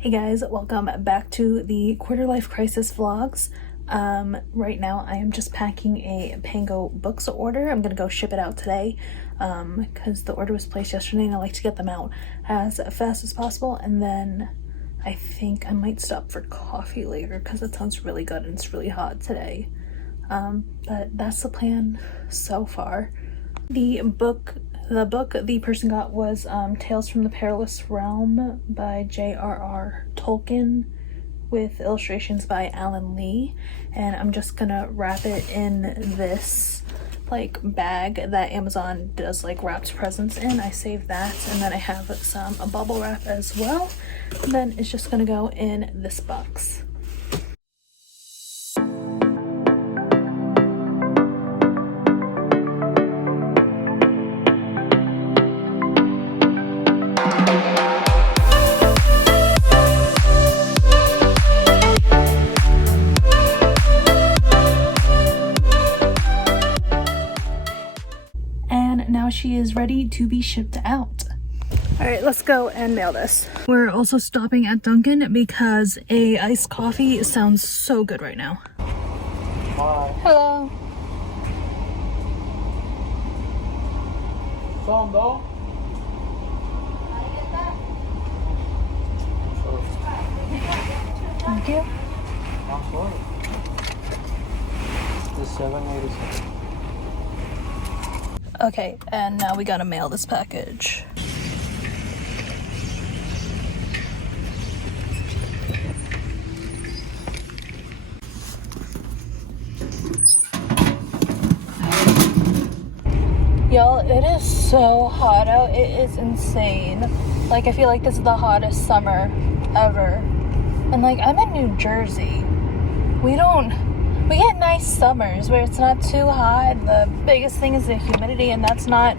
Hey guys, welcome back to the Quarter Life Crisis vlogs. Right now I am just packing a Pango Books order. I'm gonna go ship it out today because the order was placed yesterday and I like to get them out as fast as possible. And then I think I might stop for coffee later because it sounds really good and it's really hot today. But that's the plan so far. The book the person got was Tales from the Perilous Realm by J.R.R. Tolkien with illustrations by Alan Lee, and I'm just gonna wrap it in this like bag that Amazon does like wrapped presents in. I saved that, and then I have a bubble wrap as well, and then it's just gonna go in this box. Now she is ready to be shipped out. All right, let's go and mail this. We're also stopping at Dunkin' because a iced coffee sounds so good right now. Hi. Hello. Fondo? Thank you. I'm sorry. It's $7.86. Okay, and now we gotta mail this package. Y'all, it is so hot out. It is insane. Like, I feel like this is the hottest summer ever. And like, I'm in New Jersey. We get nice summers where it's not too hot. The biggest thing is the humidity, and that's not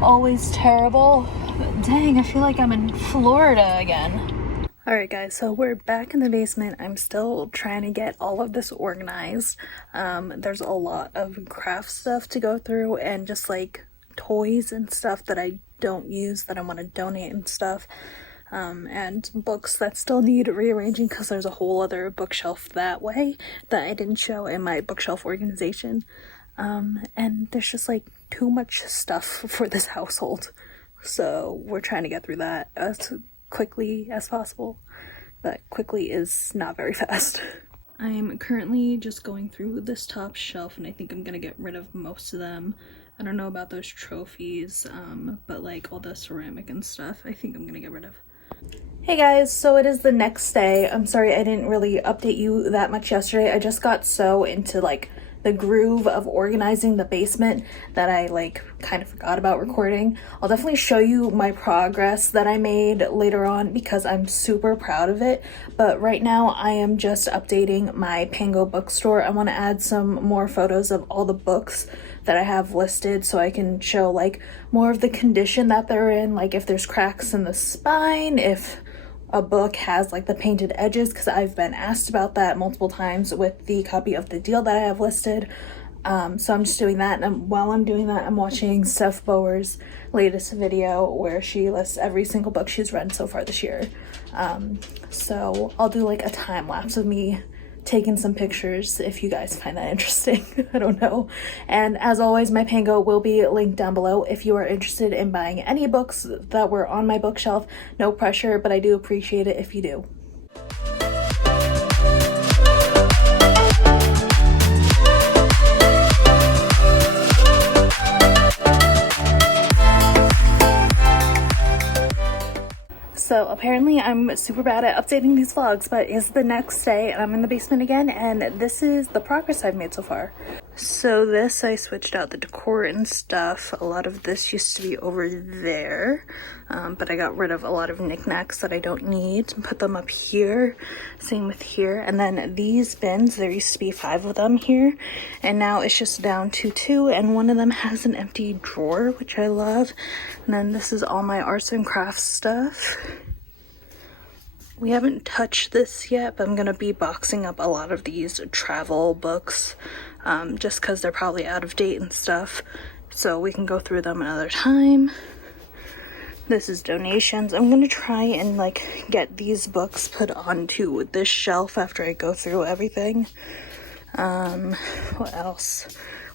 always terrible. But dang, I feel like I'm in Florida again. Alright guys, so we're back in the basement. I'm still trying to get all of this organized. There's a lot of craft stuff to go through and just like toys and stuff that I don't use that I want to donate and stuff. And books that still need rearranging because there's a whole other bookshelf that way that I didn't show in my bookshelf organization. And there's just like too much stuff for this household. So we're trying to get through that as quickly as possible. But quickly is not very fast. I'm currently just going through this top shelf and I think I'm gonna get rid of most of them. I don't know about those trophies, but like all the ceramic and stuff, I think I'm gonna get rid of. Hey guys, so it is the next day. I'm sorry I didn't really update you that much yesterday. I just got so into like the groove of organizing the basement that I like kind of forgot about recording. I'll definitely show you my progress that I made later on because I'm super proud of it. But right now I am just updating my Pango bookstore. I want to add some more photos of all the books that I have listed so I can show like more of the condition that they're in, like if there's cracks in the spine, if a book has like the painted edges, because I've been asked about that multiple times with the copy of the deal that I have listed. So I'm just doing that, and while I'm doing that I'm watching Steph Bower's latest video where she lists every single book she's read so far this year. So I'll do like a time lapse of me taking some pictures if you guys find that interesting. I don't know. And as always, my Pango will be linked down below if you are interested in buying any books that were on my bookshelf. No pressure, but I do appreciate it if you do. So apparently I'm super bad at updating these vlogs, but it's the next day and I'm in the basement again, and this is the progress I've made so far. So this, I switched out the decor and stuff. A lot of this used to be over there, but I got rid of a lot of knickknacks that I don't need and put them up here. Same with here. And then these bins, there used to be 5 of them here, and now it's just down to 2, and one of them has an empty drawer, which I love. And then this is all my arts and crafts stuff. We haven't touched this yet, but I'm gonna be boxing up a lot of these travel books just because they're probably out of date and stuff, so we can go through them another time. This is donations. I'm gonna try and like get these books put onto this shelf after I go through everything. What else?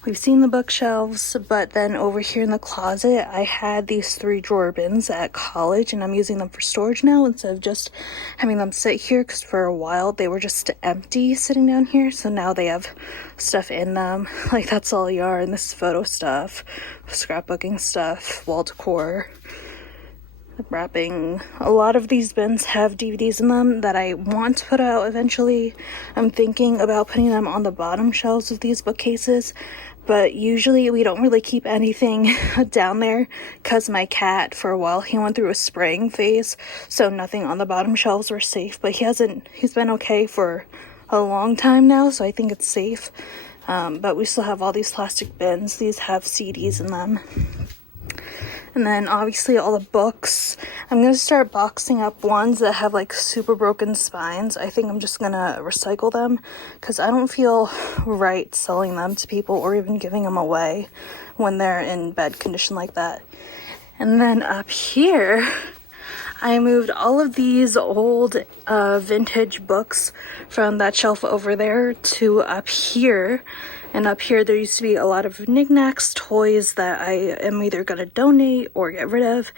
We've seen the bookshelves, but then over here in the closet, I had these 3 drawer bins at college, and I'm using them for storage now instead of just having them sit here, because for a while they were just empty sitting down here. So now they have stuff in them. Like, that's all yarn. This is photo stuff, scrapbooking stuff, wall decor, wrapping. A lot of these bins have DVDs in them that I want to put out eventually. I'm thinking about putting them on the bottom shelves of these bookcases, but usually we don't really keep anything down there because my cat, for a while, he went through a spraying phase, so nothing on the bottom shelves were safe. But he's been okay for a long time now, so I think it's safe. But we still have all these plastic bins. These have CDs in them. And then obviously all the books. I'm going to start boxing up ones that have like super broken spines. I think I'm just going to recycle them because I don't feel right selling them to people or even giving them away when they're in bad condition like that. And then up here, I moved all of these old vintage books from that shelf over there to up here. And up here, there used to be a lot of knickknacks, toys that I am either going to donate or get rid of,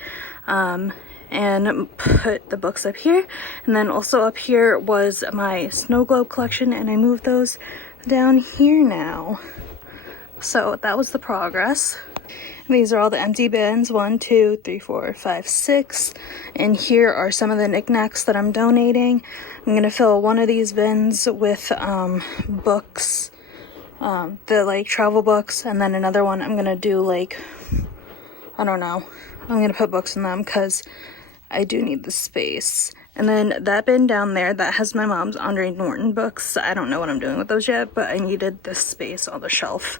and put the books up here. And then also up here was my snow globe collection, and I moved those down here now. So that was the progress. These are all the empty bins, 1, 2, 3, 4, 5, 6. And here are some of the knickknacks that I'm donating. I'm going to fill one of these bins with books, the like travel books, and then another one I'm gonna do like, I don't know, I'm gonna put books in them because I do need the space. And then that bin down there, that has my mom's Andre Norton books. I don't know what I'm doing with those yet, but I needed this space on the shelf.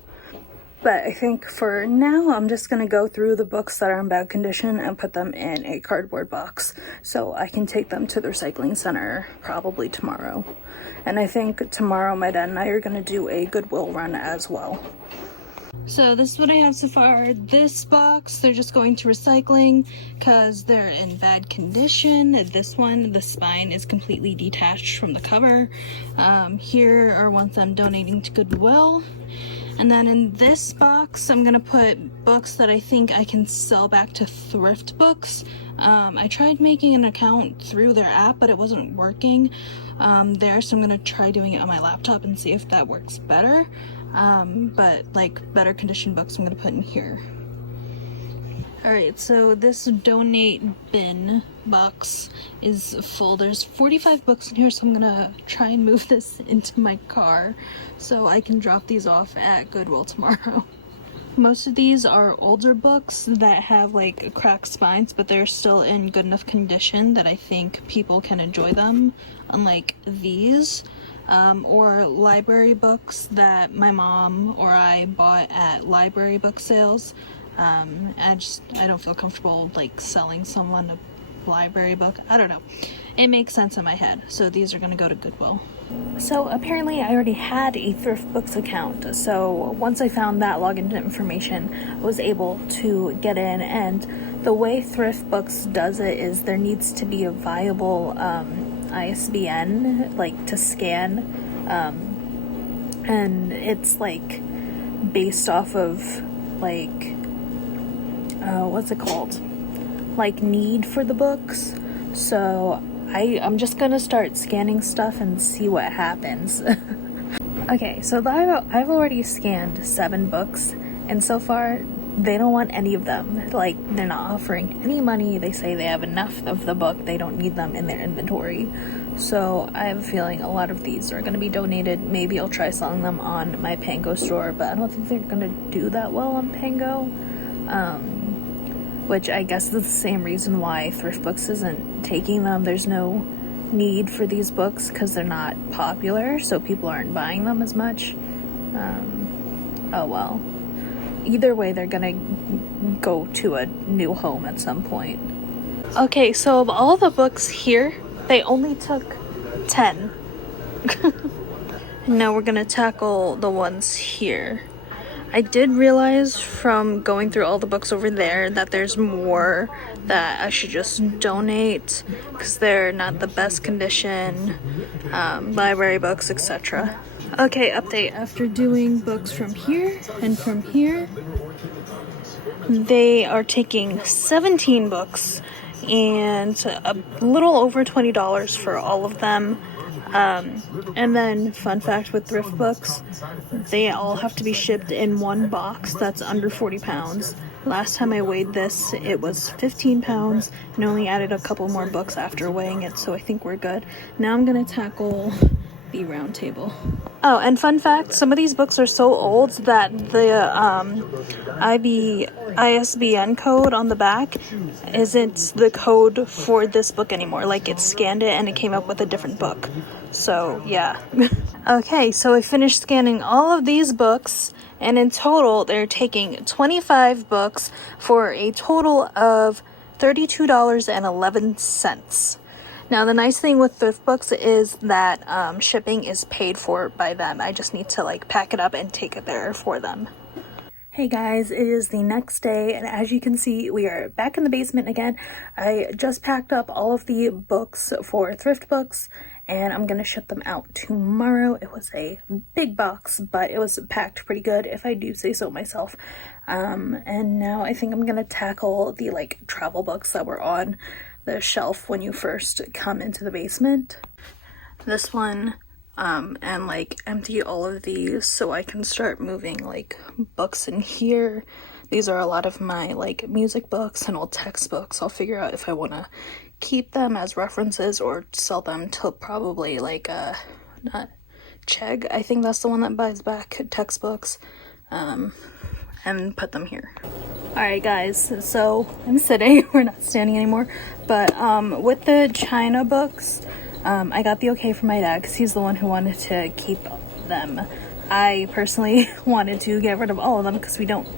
But I think for now, I'm just going to go through the books that are in bad condition and put them in a cardboard box so I can take them to the recycling center probably tomorrow. And I think tomorrow my dad and I are going to do a Goodwill run as well. So this is what I have so far. This box, they're just going to recycling because they're in bad condition. This one, the spine is completely detached from the cover. Here are ones I'm donating to Goodwill. And then in this box, I'm gonna put books that I think I can sell back to Thrift Books. I tried making an account through their app, but it wasn't working there, so I'm gonna try doing it on my laptop and see if that works better. But like better condition books I'm gonna put in here. Alright, so this donate bin box is full. There's 45 books in here, so I'm gonna try and move this into my car so I can drop these off at Goodwill tomorrow. Most of these are older books that have like cracked spines, but they're still in good enough condition that I think people can enjoy them, unlike these. Or library books that my mom or I bought at library book sales. I don't feel comfortable like selling someone a library book. I don't know. It makes sense in my head. So these are gonna go to Goodwill. So apparently I already had a Thrift Books account. So once I found that login information, I was able to get in. And the way Thrift Books does it is there needs to be a viable ISBN, like to scan. And it's like based off of like what's it called, like need for the books. So I'm just gonna start scanning stuff and see what happens. Okay, so I've already scanned 7 books, and so far they don't want any of them. Like, they're not offering any money. They say they have enough of the book, they don't need them in their inventory. So I have a feeling a lot of these are going to be donated. Maybe I'll try selling them on my Pango store, but I don't think they're going to do that well on Pango. Which I guess is the same reason why Thrift Books isn't taking them. There's no need for these books because they're not popular, so people aren't buying them as much. Oh well. Either way, they're gonna go to a new home at some point. Okay, so of all the books here, they only took 10. Now we're gonna tackle the ones here. I did realize from going through all the books over there that there's more that I should just donate because they're not the best condition, library books, etc. Okay, update. After doing books from here and from here, they are taking 17 books and a little over $20 for all of them. And then, fun fact with thrift books, they all have to be shipped in one box that's under 40 pounds. Last time I weighed this, it was 15 pounds and only added a couple more books after weighing it, so I think we're good. Now I'm gonna tackle the round table. Oh, and fun fact, some of these books are so old that the ISBN code on the back isn't the code for this book anymore. Like, it scanned it and it came up with a different book. So, yeah. Okay, so I finished scanning all of these books, and in total, they're taking 25 books for a total of $32.11. Now, the nice thing with thrift books is that shipping is paid for by them. I just need to like pack it up and take it there for them. Hey guys, it is the next day, and as you can see, we are back in the basement again. I just packed up all of the books for thrift books, and I'm gonna ship them out tomorrow. It was a big box, but it was packed pretty good, if I do say so myself. And now I think I'm gonna tackle the like travel books that were on the shelf when you first come into the basement. This one, and like empty all of these so I can start moving like books in here. These are a lot of my like music books and old textbooks. I'll figure out if I want to keep them as references or sell them to probably like not Chegg. I think that's the one that buys back textbooks, and put them here. Alright guys, so I'm sitting, we're not standing anymore, but with the China books, I got the okay from my dad because he's the one who wanted to keep them. I personally wanted to get rid of all of them because we don't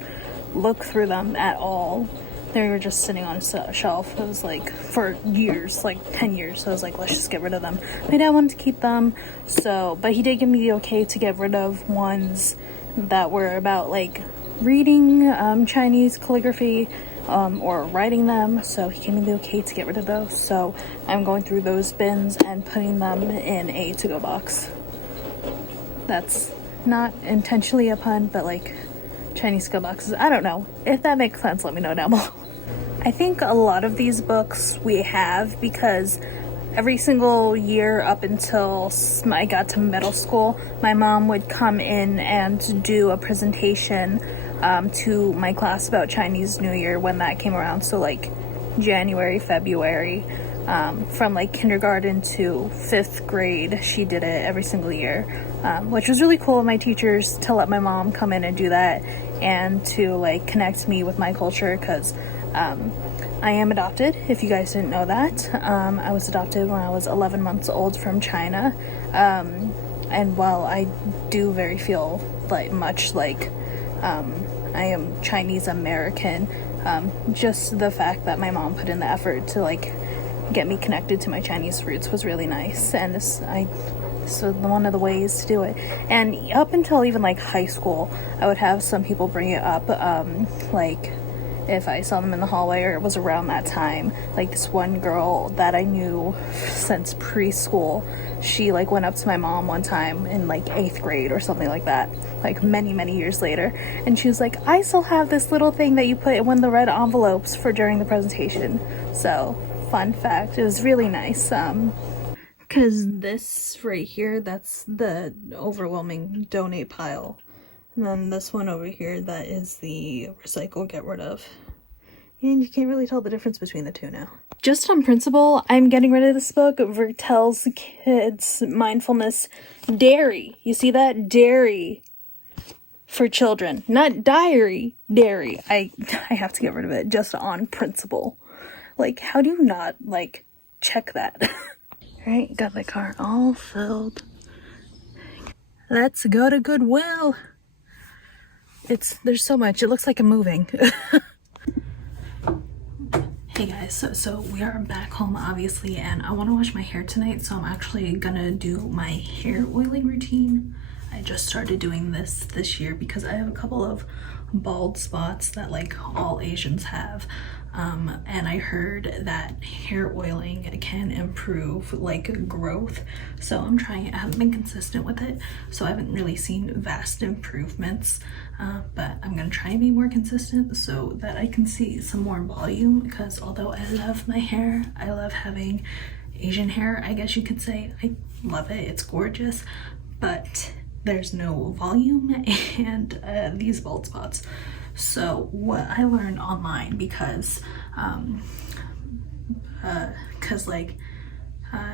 look through them at all. They were just sitting on a shelf. It was like for years, like 10 years, so I was like, let's just get rid of them. My dad wanted to keep them, so, but he did give me the okay to get rid of ones that were about like reading Chinese calligraphy or writing them, so he gave me the okay to get rid of those. So I'm going through those bins and putting them in a to-go box. That's not intentionally a pun, but like Chinese to-go boxes. I don't know. If that makes sense, let me know down below. I think a lot of these books we have because every single year up until I got to middle school, my mom would come in and do a presentation to my class about Chinese New Year when that came around. So like January, February, from like kindergarten to 5th grade, she did it every single year, which was really cool of my teachers to let my mom come in and do that and to like connect me with my culture, because I am adopted, if you guys didn't know that. I was adopted when I was 11 months old from China, and while I do very feel like much like I am Chinese American, just the fact that my mom put in the effort to like get me connected to my Chinese roots was really nice, and this was one of the ways to do it. And up until even like high school, I would have some people bring it up, like if I saw them in the hallway or it was around that time. Like this one girl that I knew since preschool, she like went up to my mom one time in like 8th grade or something like that, like many years later, and she was like, I still have this little thing that you put in one of the red envelopes for during the presentation. So fun fact, it was really nice, because this right here, that's the overwhelming donate pile. And then this one over here, that is the recycle, get rid of. And you can't really tell the difference between the two now. Just on principle, I'm getting rid of this book, Vertel's Kids Mindfulness Dairy. You see that? Dairy for children. Not diary, dairy. I have to get rid of it just on principle. Like, how do you not, like, check that? Alright, got my car all filled. Let's go to Goodwill. There's so much. It looks like I'm moving. Hey guys, so we are back home obviously, and I want to wash my hair tonight, so I'm actually gonna do my hair oiling routine. I I just started doing this year because I have a couple of bald spots that like all Asians have. And I heard that hair oiling can improve like growth. So I'm trying. I haven't been consistent with it, so I haven't really seen vast improvements. But I'm gonna try and be more consistent so that I can see some more volume, because although I love my hair, I love having Asian hair, I guess you could say. I love it, it's gorgeous, but there's no volume and these bald spots. So what I learned online, because like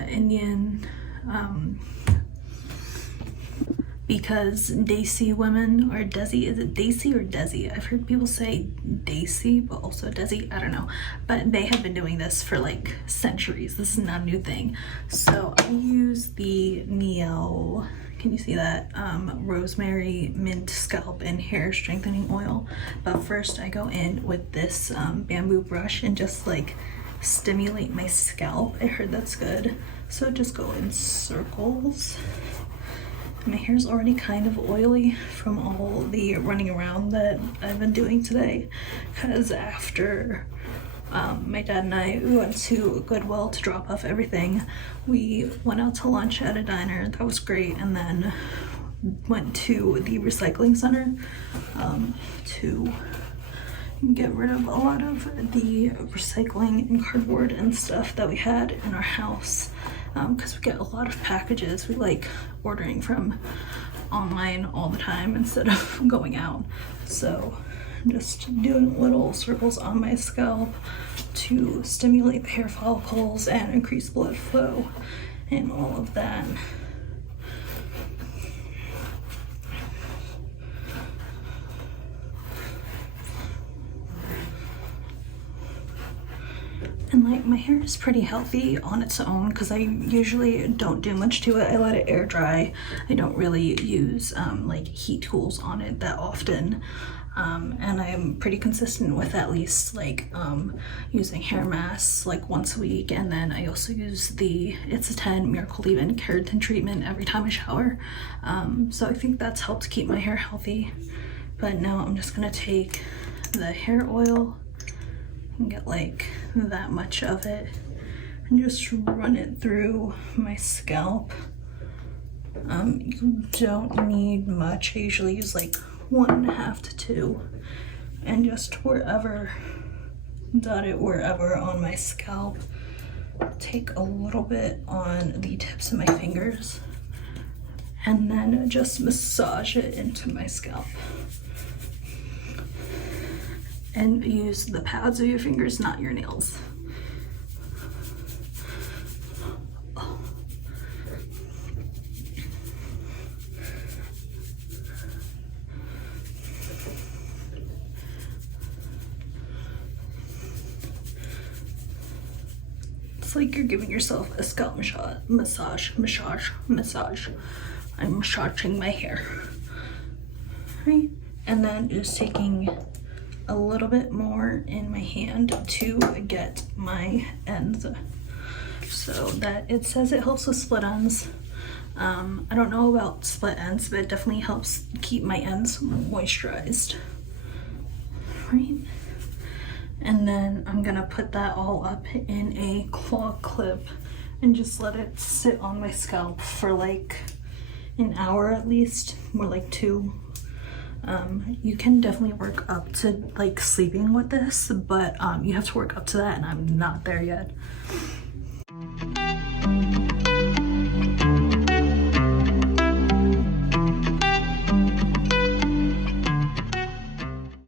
Indian, because Desi women, or Desi, is it Desi or Desi? I've heard people say Desi, but also Desi, I don't know. But they have been doing this for like centuries. This is not a new thing. So I use the Neo, can you see that? Rosemary mint scalp and hair strengthening oil. But first I go in with this bamboo brush and just like stimulate my scalp. I heard that's good. So just go in circles. My hair's already kind of oily from all the running around that I've been doing today, because after my dad and I went to Goodwill to drop off everything, we went out to lunch at a diner. That was great, and then went to the recycling center to get rid of a lot of the recycling and cardboard and stuff that we had in our house, because we get a lot of packages. We like ordering from online all the time instead of going out. So I'm just doing little circles on my scalp to stimulate the hair follicles and increase blood flow and all of that. And like my hair is pretty healthy on its own, because I usually don't do much to it. I let it air dry. I don't really use like heat tools on it that often. And I'm pretty consistent with at least like using hair masks like once a week. And then I also use the It's a 10 Miracle Leave-In keratin treatment every time I shower. So I think that's helped keep my hair healthy. But now I'm just gonna take the hair oil and get like that much of it and just run it through my scalp. You don't need much. I usually use like 1.5 to 2, and just wherever, dot it wherever on my scalp. Take a little bit on the tips of my fingers and then just massage it into my scalp. And use the pads of your fingers, not your nails. It's like you're giving yourself a scalp massage. I'm massaging my hair, right? And then just taking a little bit more in my hand to get my ends, so that it says it helps with split ends. I don't know about split ends, but it definitely helps keep my ends moisturized, right? And then I'm gonna put that all up in a claw clip and just let it sit on my scalp for like an hour at least, more like 2. You can definitely work up to like sleeping with this, but you have to work up to that, and I'm not there yet.